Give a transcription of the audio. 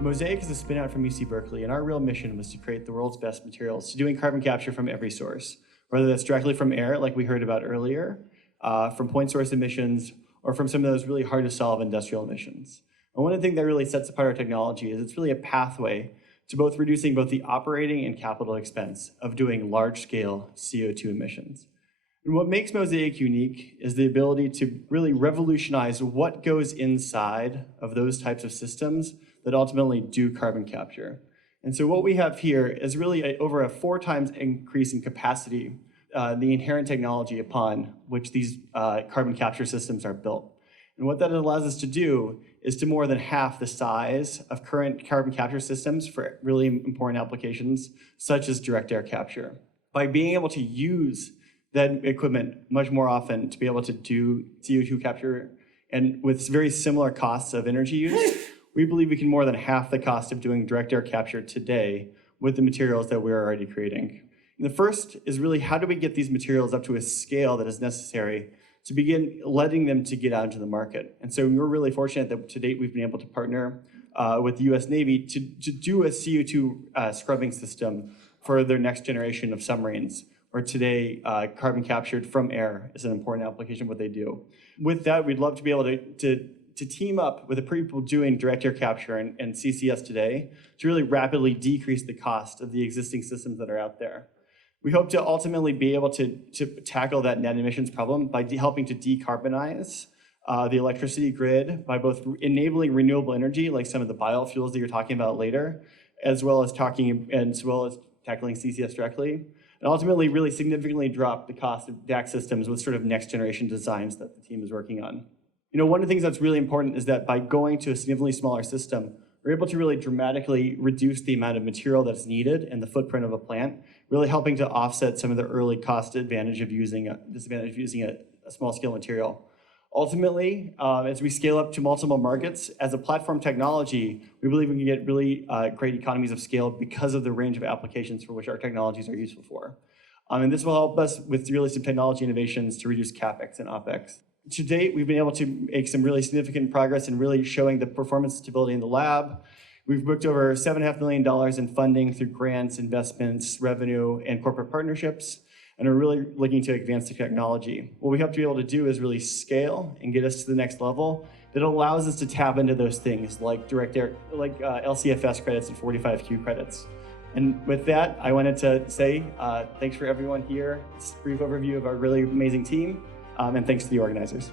Mosaic is a spin-out from UC Berkeley, and our real mission was to create the world's best materials to doing carbon capture from every source, whether that's directly from air, like we heard about earlier, from point source emissions, or from some of those really hard-to-solve industrial emissions. And one of the things that really sets apart our technology is it's really a pathway to both reducing both the operating and capital expense of doing large-scale CO2 emissions. And what makes Mosaic unique is the ability to really revolutionize what goes inside of those types of systems that ultimately do carbon capture. And so what we have here is really over a 4 times increase in capacity, the inherent technology upon which these carbon capture systems are built. And what that allows us to do is to more than half the size of current carbon capture systems for really important applications, such as direct air capture. By being able to use that equipment much more often to be able to do CO2 capture and with very similar costs of energy use, we believe we can more than half the cost of doing direct air capture today with the materials that we're already creating. And the first is really how do we get these materials up to a scale that is necessary to begin letting them to get out into the market. And so we're really fortunate that to date we've been able to partner with the US Navy to do a CO2 scrubbing system for their next generation of submarines, where today carbon captured from air is an important application of what they do. With that, we'd love to be able to team up with the people doing direct air capture and CCS today to really rapidly decrease the cost of the existing systems that are out there. We hope to ultimately be able to tackle that net emissions problem by helping to decarbonize the electricity grid by both enabling renewable energy, like some of the biofuels that you're talking about later, as well as tackling CCS directly, and ultimately really significantly drop the cost of DAC systems with sort of next generation designs that the team is working on. You know, one of the things that's really important is that by going to a significantly smaller system, we're able to really dramatically reduce the amount of material that's needed and the footprint of a plant, really helping to offset some of the early cost disadvantage of using a small scale material. Ultimately, as we scale up to multiple markets, as a platform technology, we believe we can get really great economies of scale because of the range of applications for which our technologies are useful for. And this will help us with really some technology innovations to reduce CapEx and OpEx. To date, we've been able to make some really significant progress in really showing the performance stability in the lab. We've booked over $7.5 million in funding through grants, investments, revenue, and corporate partnerships, and are really looking to advance the technology. What we hope to be able to do is really scale and get us to the next level that allows us to tap into those things like direct air, like LCFS credits and 45Q credits. And with that, I wanted to say thanks for everyone here. It's a brief overview of our really amazing team. And thanks to the organizers.